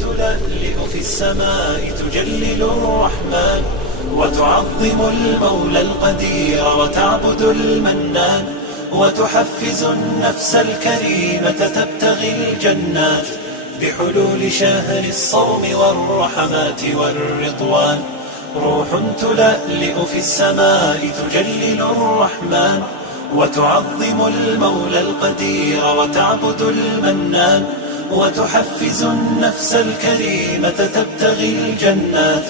تلألئ في السماء تجلل الرحمن وتعظم المولى القدير وتعبد المنان وتحفز النفس الكريمة تبتغي الجنات بحلول شهر الصوم والرحمات والرضوان. روح تلألئ في السماء تجلل الرحمن وتعظم المولى القدير وتعبد المنان وتحفز النفس الكريمة تبتغي الجنات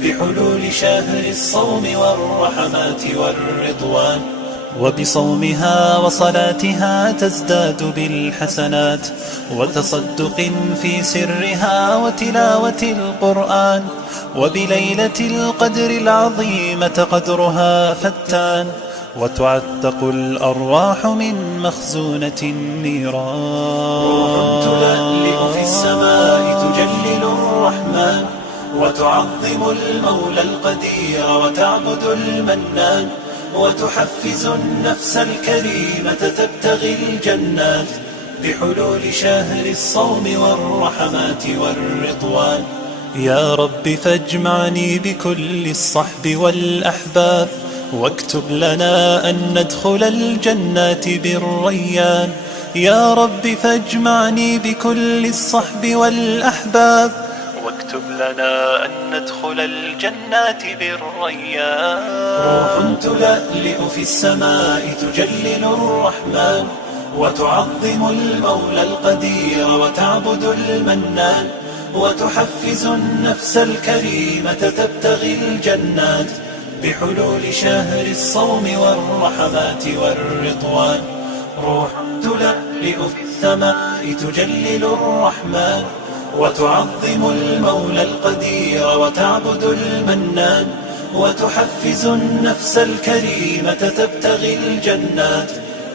بحلول شهر الصوم والرحمات والرضوان. وبصومها وصلاتها تزداد بالحسنات وتصدق في سرها وتلاوة القرآن. وبليلة القدر العظيمة قدرها فتان وتعتق الأرواح من مخزونة النيران. روح تلألئ في السماء تجلل الرحمن وتعظم المولى القدير وتعبد المنان وتحفز النفس الكريمة تبتغي الجنات بحلول شهر الصوم والرحمات والرضوان. يا رب فاجمعني بكل الصحب والأحباب واكتب لنا أن ندخل الجنات بالريان. يا رب فاجمعني بكل الصحب والأحباب واكتب لنا أن ندخل الجنات بالريان. روح تلألئ في السماء تجلل الرحمن وتعظم المولى القدير وتعبد المنان وتحفز النفس الكريمة تبتغي الجنات بحلول شهر الصوم والرحمات والرضوان. روح تلألئ في السماء تجلل الرحمن وتعظم المولى القدير وتعبد المنان وتحفز النفس الكريمة تبتغي الجنات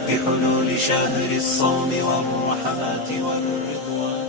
بحلول شهر الصوم والرحمات والرضوان.